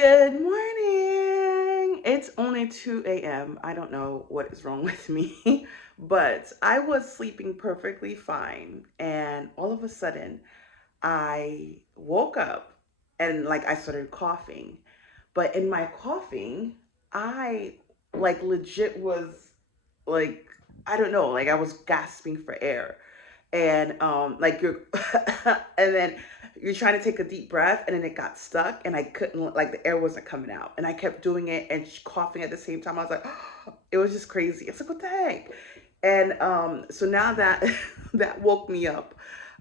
Good morning. It's only 2 a.m. I don't know what is wrong with me, but I was sleeping perfectly fine. And all of a sudden, I woke up and I started coughing. But in my coughing, I legit was like, I don't know, I was gasping for air. And you're and then you're trying to take a deep breath and then it got stuck and I couldn't, the air wasn't coming out and I kept doing it and coughing at the same time. I was like, it was just crazy. It's like, what the heck? And so now that that woke me up,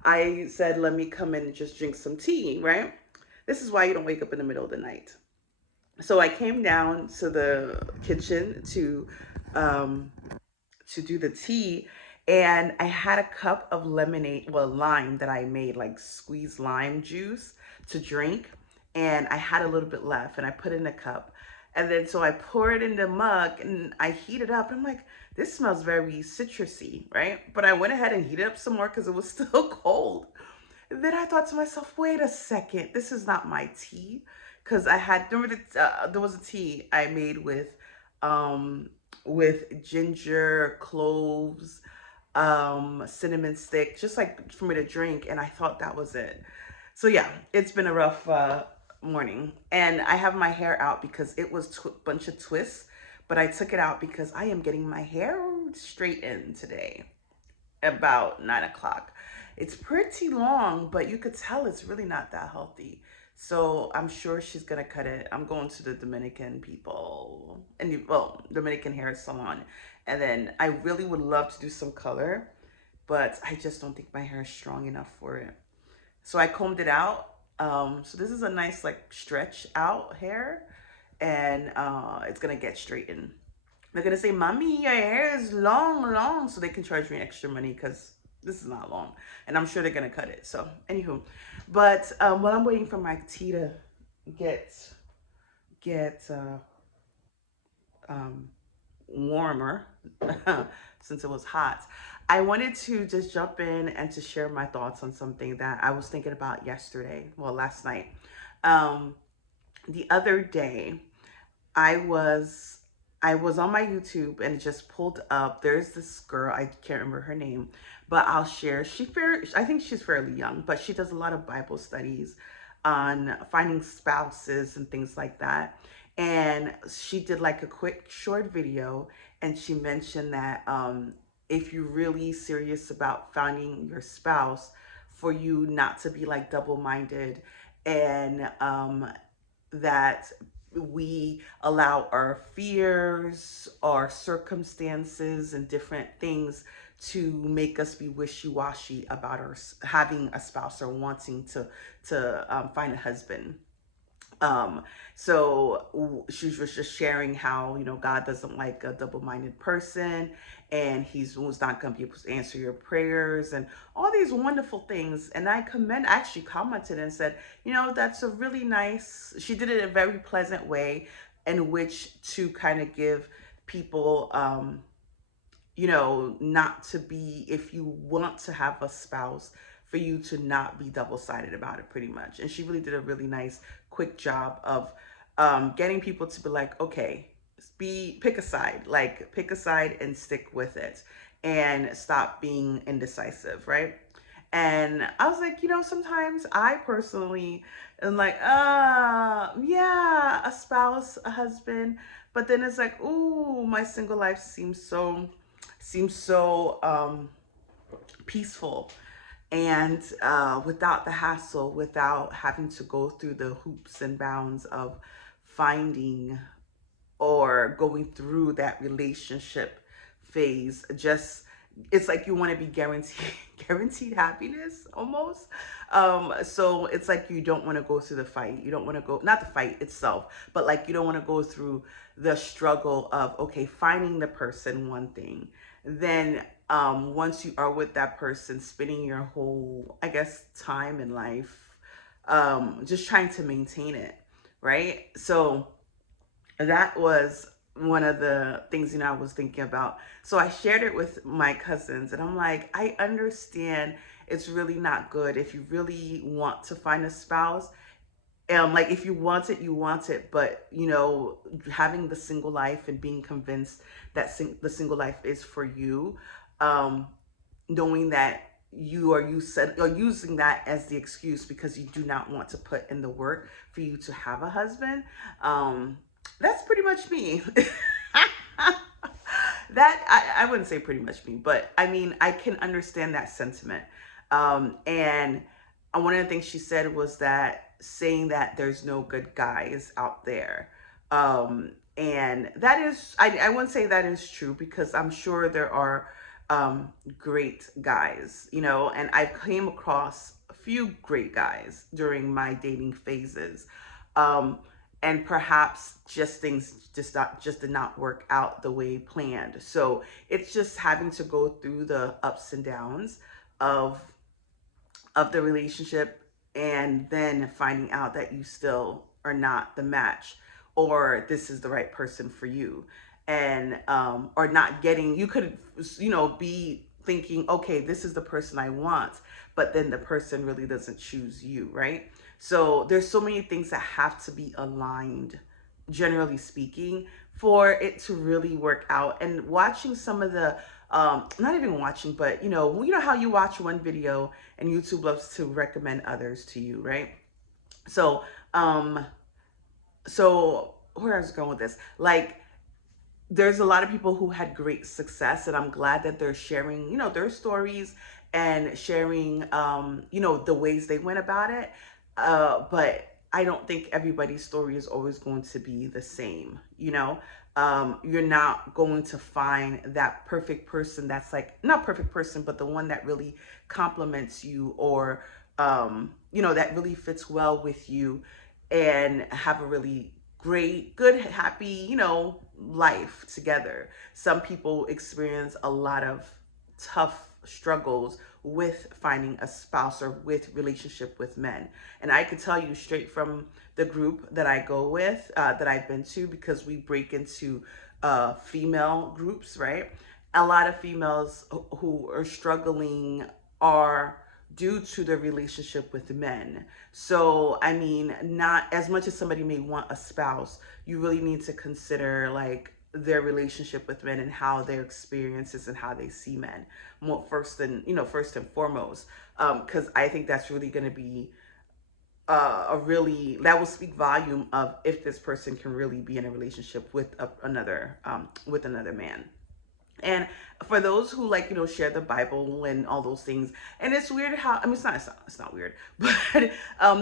I said, let me come in and just drink some tea, right? This is why you don't wake up in the middle of the night. So I came down to the kitchen um to do the tea, and I had a cup of lemonade, well, lime that I made, like squeezed lime juice to drink, and I had a little bit left and I put it in a cup. And then so I pour it in the mug and I heat it up. I'm like, this smells very citrusy, right? But I went ahead and heated up some more because it was still cold. And then I thought to myself, wait a second, this is not my tea. Because I had, remember there was a tea I made um, with ginger, cloves, cinnamon stick, just like for me to drink. And I thought that was it. So yeah, it's been a rough morning. And I have my hair out because it was a bunch of twists. But I took it out because I am getting my hair straightened today about 9 o'clock. It's pretty long, but you could tell it's really not that healthy. So I'm sure she's gonna cut it. I'm going to the Dominican people and well, Dominican hair salon. And then I really would love to do some color, but I just don't think my hair is strong enough for it. So I combed it out. So this is a nice stretch out hair, and it's gonna get straightened. They're gonna say, "Mommy, your hair is long, long," so they can charge me extra money because this is not long, and I'm sure they're gonna cut it. So, anywho, but while I'm waiting for my tea to get get um, warmer, since it was hot, I wanted to just jump in and to share my thoughts on something that I was thinking about yesterday. Well, last night. Um, the other day, I was I was on my YouTube and it just pulled up. There's this girl, I can't remember her name, but I'll share. I think she's fairly young, but she does a lot of Bible studies on finding spouses and things like that. And she did like a quick short video, and she mentioned that if you're really serious about finding your spouse, for you not to be like double-minded, and that we allow our fears, our circumstances, and different things to make us be wishy-washy about our having a spouse or wanting to find a husband. Um, so she was just sharing how, God doesn't like a double-minded person, and he's was not going to be able to answer your prayers and all these wonderful things. And actually commented and said, that's a really nice, she did it in a very pleasant way in which to kind of give people, not to be, if you want to have a spouse, for you to not be double-sided about it, pretty much. And she really did a really nice, quick job of getting people to be like, okay, pick a side, pick a side and stick with it, and stop being indecisive, right? And I was like, sometimes I personally am like, yeah, a spouse, a husband, but then it's like, ooh, my single life seems so peaceful, and without the hassle, without having to go through the hoops and bounds of finding or going through that relationship phase. Just, it's like you want to be guaranteed guaranteed happiness almost. So it's like you don't want to go through the fight. You don't want to go, not the fight itself, but like you don't want to go through the struggle of, okay, finding the person, one thing, then once you are with that person, spending your whole, I guess, time in life just trying to maintain it, right? So that was one of the things, I was thinking about. So I shared it with my cousins, and I'm like, I understand it's really not good if you really want to find a spouse, Like if you want it, you want it, but you know, having the single life and being convinced that the single life is for you, um, knowing that you said or using that as the excuse because you do not want to put in the work for you to have a husband. um that's pretty much me. That I wouldn't say pretty much me, but I mean I can understand that sentiment. And one of the things she said was that saying that there's no good guys out there. And that is, I wouldn't say that is true because I'm sure there are great guys, you know, and I've came across a few great guys during my dating phases. Um, and perhaps just things just did not work out the way planned. So it's just having to go through the ups and downs of the relationship, and then finding out that you still are not the match, or this is the right person for you. And or not getting, you could, you know, be thinking, okay, this is the person I want, but then the person really doesn't choose you, right? So there's so many things that have to be aligned, generally speaking, for it to really work out. And watching some of the not even watching, but you know how you watch one video and YouTube loves to recommend others to you, right? So um so where I was going with this, like, there's a lot of people who had great success, and I'm glad that they're sharing, you know, their stories and sharing, you know, the ways they went about it. But I don't think everybody's story is always going to be the same, you know. You're not going to find that perfect person that's like, not perfect person, but the one that really complements you, or you know, that really fits well with you and have a really great, good, happy, you know, life together. Some people experience a lot of tough struggles with finding a spouse or with relationship with men. And I could tell you straight from the group that I go with, that I've been to, because we break into female groups, right? A lot of females who are struggling are due to their relationship with men. So, I mean, not as much as somebody may want a spouse, you really need to consider like their relationship with men and how their experiences and how they see men more first than, you know, first and foremost. Because I think that's really going to be a really, that will speak volume of if this person can really be in a relationship with with another man. And for those who, like, you know, share the Bible and all those things, and it's weird how, I mean, it's not weird, but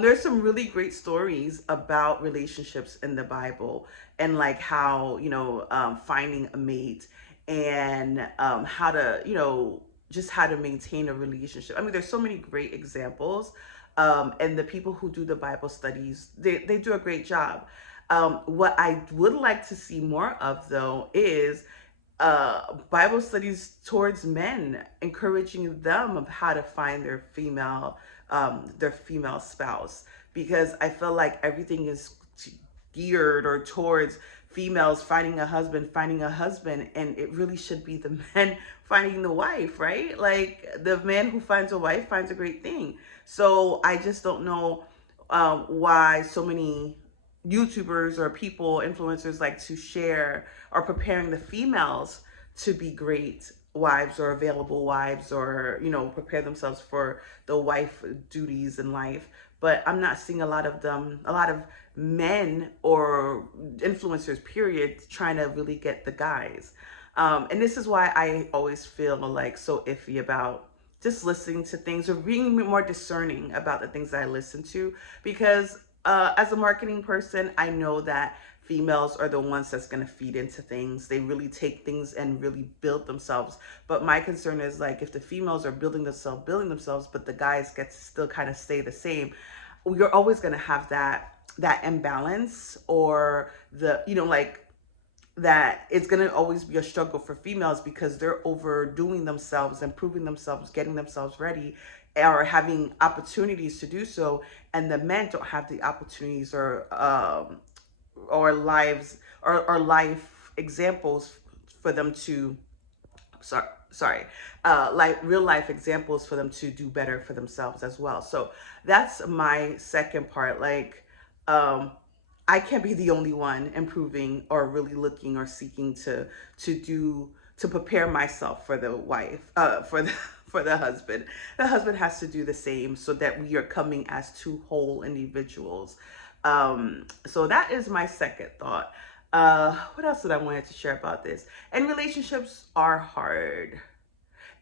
there's some really great stories about relationships in the Bible, and like how, you know, finding a mate, and how to, you know, just how to maintain a relationship. I mean, there's so many great examples, and the people who do the Bible studies, they do a great job. What I would like to see more of, though, is Bible studies towards men, encouraging them of how to find their female spouse, because I feel like everything is geared or towards females finding a husband, and it really should be the men finding the wife, right? Like the man who finds a wife finds a great thing. So I just don't know why so many YouTubers or people, influencers, like to share or preparing the females to be great wives or available wives, or, you know, prepare themselves for the wife duties in life. But I'm not seeing a lot of men or influencers, period, trying to really get the guys. And this is why I always feel like so iffy about just listening to things or being more discerning about the things that I listen to, because as a marketing person, I know that females are the ones that's going to feed into things. They really take things and really build themselves. But my concern is, like, if the females are building themselves, but the guys get to still kind of stay the same, you're always going to have that imbalance, or the, you know, like, that it's going to always be a struggle for females because they're overdoing themselves and proving themselves, getting themselves ready, or having opportunities to do so, and the men don't have the opportunities or lives or life examples for them to, sorry, like real life examples for them to do better for themselves as well. So that's my second part. Like, um, I can't be the only one improving or really looking or seeking to prepare myself for the wife, for the for the husband. The husband has to do the same so that we are coming as two whole individuals. So that is my second thought. What else did I wanted to share about this? And relationships are hard.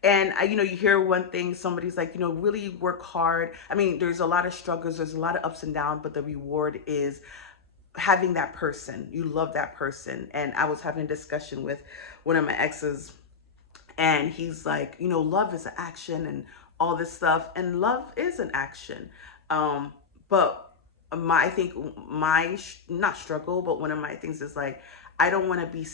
And you hear one thing, somebody's like, really work hard. I mean, there's a lot of struggles, there's a lot of ups and downs, but the reward is having that person. You love that person. And I was having a discussion with one of my exes, and he's like, love is an action and all this stuff. And love is an action. Um, but I think my, not struggle, but one of my things is like, I don't want to be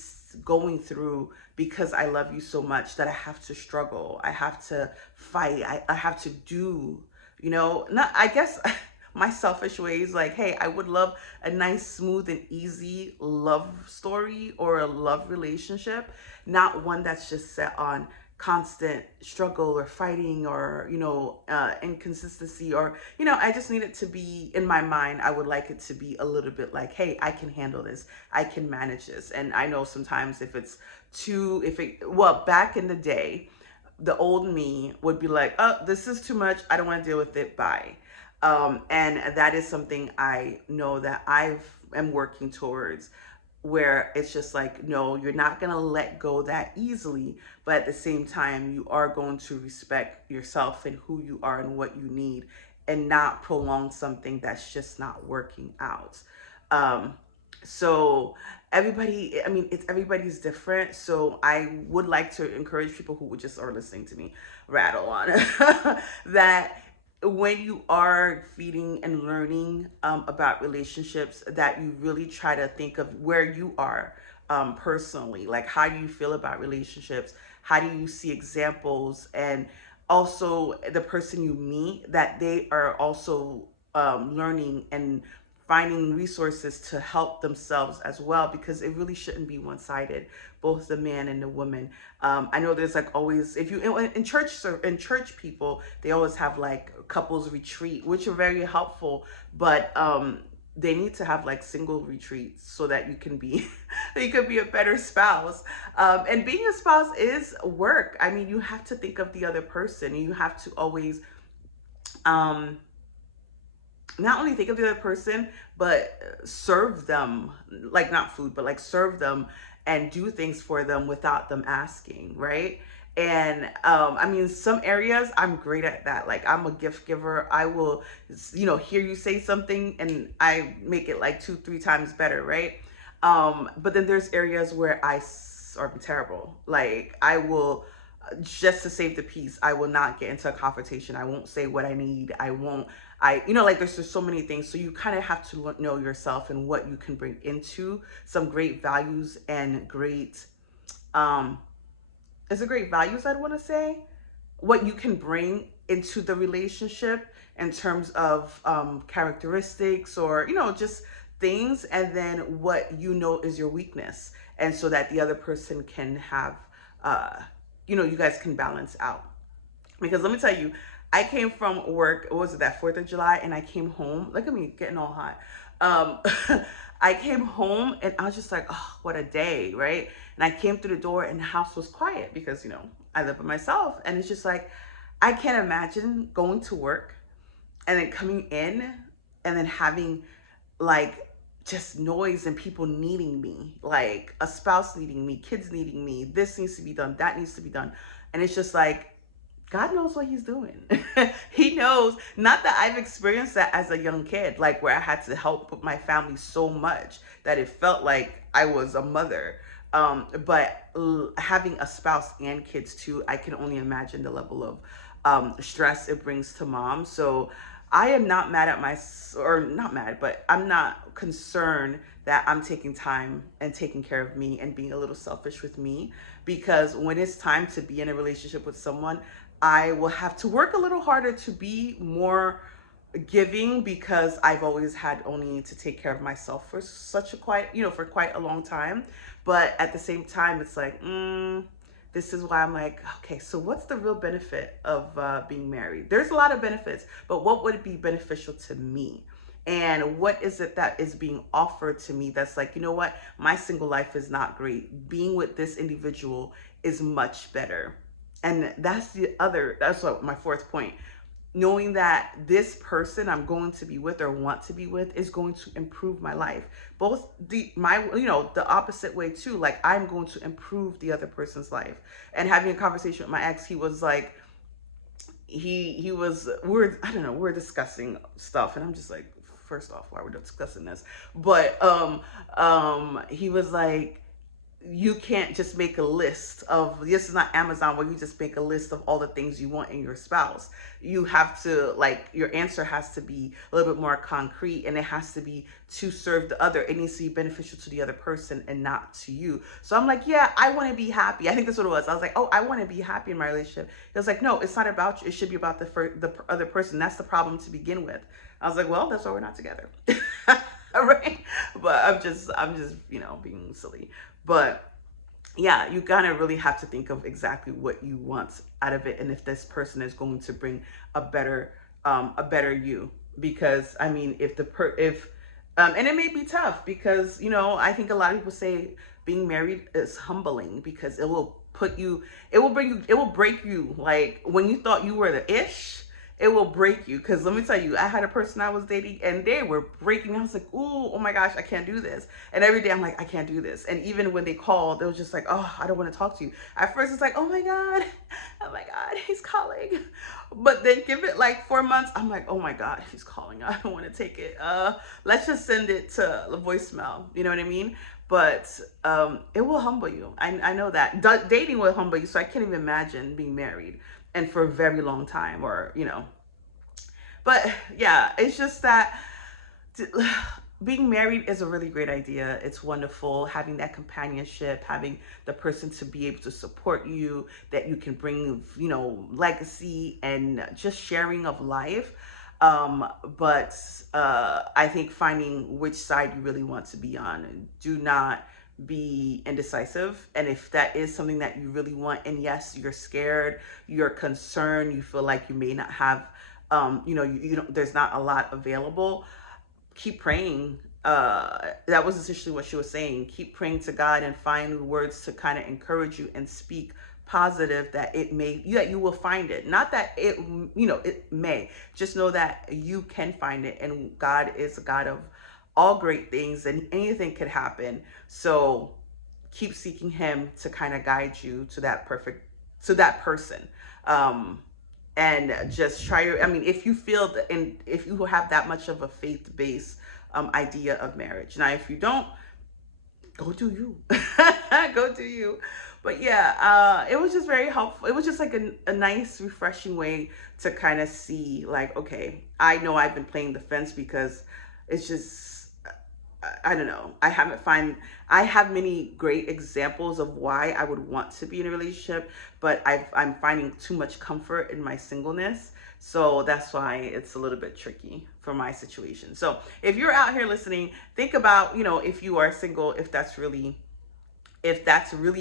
going through because I love you so much that I have to struggle. I have to fight. I have to do, not, I guess, my selfish ways. Like, hey, I would love a nice, smooth, and easy love story or a love relationship, not one that's just set on constant struggle or fighting or inconsistency, or I just need it to be, in my mind, I would like it to be a little bit like, hey, I can handle this, I can manage this. And I know sometimes back in the day, the old me would be like, oh, this is too much, I don't want to deal with it, bye. And that is something I know that am working towards, where it's just like, no, you're not going to let go that easily, but at the same time, you are going to respect yourself and who you are and what you need, and not prolong something that's just not working out. Um, so everybody, I mean, everybody's different. So I would like to encourage people who just are listening to me rattle on that when you are feeding and learning about relationships, that you really try to think of where you are personally. Like, how do you feel about relationships? How do you see examples? And also the person you meet, that they are also learning and finding resources to help themselves as well, because it really shouldn't be one-sided, both the man and the woman. I know there's like always, if you in church people, they always have like couples retreat, which are very helpful, but they need to have like single retreats so that you can be you could be a better spouse. And being a spouse is work. I mean, you have to think of the other person. You have to always um not only think of the other person, but serve them, like, not food, but like serve them and do things for them without them asking, right? And I mean, some areas I'm great at that. Like, I'm a gift giver. I will, hear you say something and I make it like two, three times better, right? But then there's areas where are terrible. Like, I will, just to save the peace, I will not get into a confrontation. I won't say what I need. I won't, like, there's just so many things. So you kind of have to know yourself and what you can bring into some great values and great, um, is it great values, I'd want to say? What you can bring into the relationship in terms of characteristics, or, just things, and then what is your weakness. And so that the other person can have, uh, you guys can balance out. Because let me tell you, I came from work, what was it, that 4th of July, and I came home. Look at me getting all hot. I came home and I was just like, oh, what a day, right? And I came through the door and the house was quiet because, I live by myself. And it's just like, I can't imagine going to work and then coming in and then having like just noise and people needing me, like a spouse needing me, kids needing me, this needs to be done, that needs to be done. And it's just like, God knows what he's doing. He knows. Not that I've experienced that as a young kid, like where I had to help my family so much that it felt like I was a mother. But having a spouse and kids too, I can only imagine the level of stress it brings to mom. So I am not mad at or not mad, but I'm not concerned that I'm taking time and taking care of me and being a little selfish with me, because when it's time to be in a relationship with someone, I will have to work a little harder to be more giving, because I've always had only to take care of myself for for quite a long time. But at the same time, it's like, this is why I'm like, okay, so what's the real benefit of being married? There's a lot of benefits, but what would be beneficial to me? And what is it that is being offered to me that's like, you know what, my single life is not great, being with this individual is much better. And that's what my fourth point, knowing that this person I'm going to be with or want to be with is going to improve my life. Both the opposite way too. Like, I'm going to improve the other person's life. And having a conversation with my ex, he was like, he was we're I don't know, we're discussing stuff, and I'm just like, first off, why we're discussing this? But he was like, you can't just make a list of, this is not Amazon where you just make a list of all the things you want in your spouse. You have to, like, your answer has to be a little bit more concrete, and it has to be to serve the other. It needs to be beneficial to the other person and not to you. So I'm like, yeah, I want to be happy. I think that's what it was. I was like, oh, I want to be happy in my relationship. He was like, no, it's not about you. It should be about the other person. That's the problem to begin with. I was like, well, that's why we're not together. Right? But I'm just being silly. But yeah, you gotta really have to think of exactly what you want out of it, and if this person is going to bring a better you. Because I mean, if the per if and it may be tough, because I think a lot of people say being married is humbling, because it will break you. Like, when you thought you were the ish, it will break you. Because let me tell you, I had a person I was dating, and they were breaking me. I was like, ooh, oh my gosh, I can't do this. And every day I'm like, I can't do this. And even when they called, they was just like, oh, I don't want to talk to you. At first it's like, oh my God, he's calling. But then give it like 4 months, I'm like, oh my God, he's calling. I don't want to take it. Let's just send it to the voicemail. You know what I mean? But it will humble you. I know that. Dating will humble you. So I can't even imagine being married and for a very long time, or. But yeah, it's just that being married is a really great idea. It's wonderful having that companionship, having the person to be able to support you, that you can bring, legacy and just sharing of life. But I think finding which side you really want to be on. Do not be indecisive. And if that is something that you really want, and yes, you're scared, you're concerned, you feel like you may not have, you don't, there's not a lot available, keep praying. That was essentially what she was saying. Keep praying to God and find words to kind of encourage you and speak positive, that you will find it. Not that it may. Just know that you can find it, and God is a God of all great things, and anything could happen. So keep seeking Him to kind of guide you to that person. Um, and just try to, I mean, if you feel that, and if you have that much of a faith-based idea of marriage. Now, if you don't, go do you. Go do you. But yeah, it was just very helpful. It was just like a nice, refreshing way to kind of see, like, okay, I know I've been playing the fence, because it's just, I don't know. I have many great examples of why I would want to be in a relationship, but I'm finding too much comfort in my singleness. So that's why it's a little bit tricky for my situation. So if you're out here listening, think about, if you are single, if that's really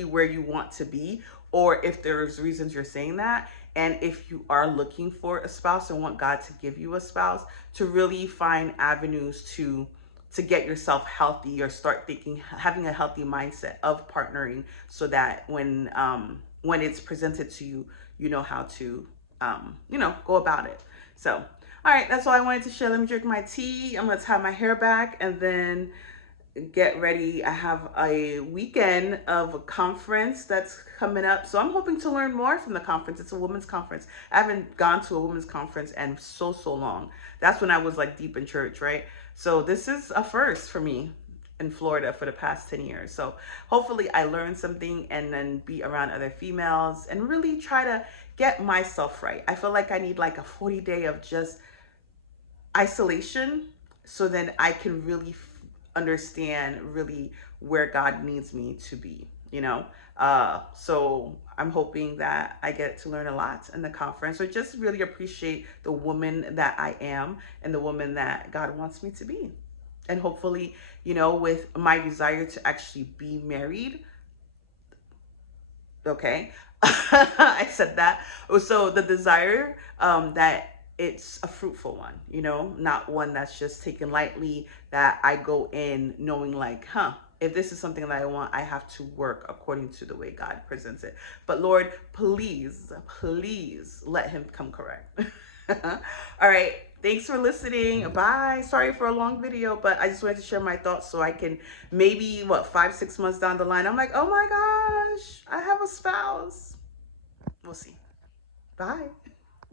where you want to be, or if there's reasons you're saying that. And if you are looking for a spouse and want God to give you a spouse, to really find avenues to get yourself healthy, or start having a healthy mindset of partnering, so that when it's presented to you, you know how to go about it. So, all right, that's all I wanted to share. Let me drink my tea. I'm gonna tie my hair back and then get ready. I have a weekend of a conference that's coming up, so I'm hoping to learn more from the conference. It's a women's conference. I haven't gone to a women's conference in so long. That's when I was like deep in church, right? So this is a first for me in Florida for the past 10 years. So hopefully I learn something, and then be around other females and really try to get myself right. I feel like I need like a 40-day of just isolation, so then I can really understand really where God needs me to be. So I'm hoping that I get to learn a lot in the conference, or just really appreciate the woman that I am, and the woman that God wants me to be. And hopefully, with my desire to actually be married, okay, I said that. So the desire that it's a fruitful one, not one that's just taken lightly, that I go in knowing like, if this is something that I want, I have to work according to the way God presents it. But Lord, please, please let him come correct. All right. Thanks for listening. Bye. Sorry for a long video, but I just wanted to share my thoughts so I can maybe, 5, 6 months down the line, I'm like, oh my gosh, I have a spouse. We'll see. Bye.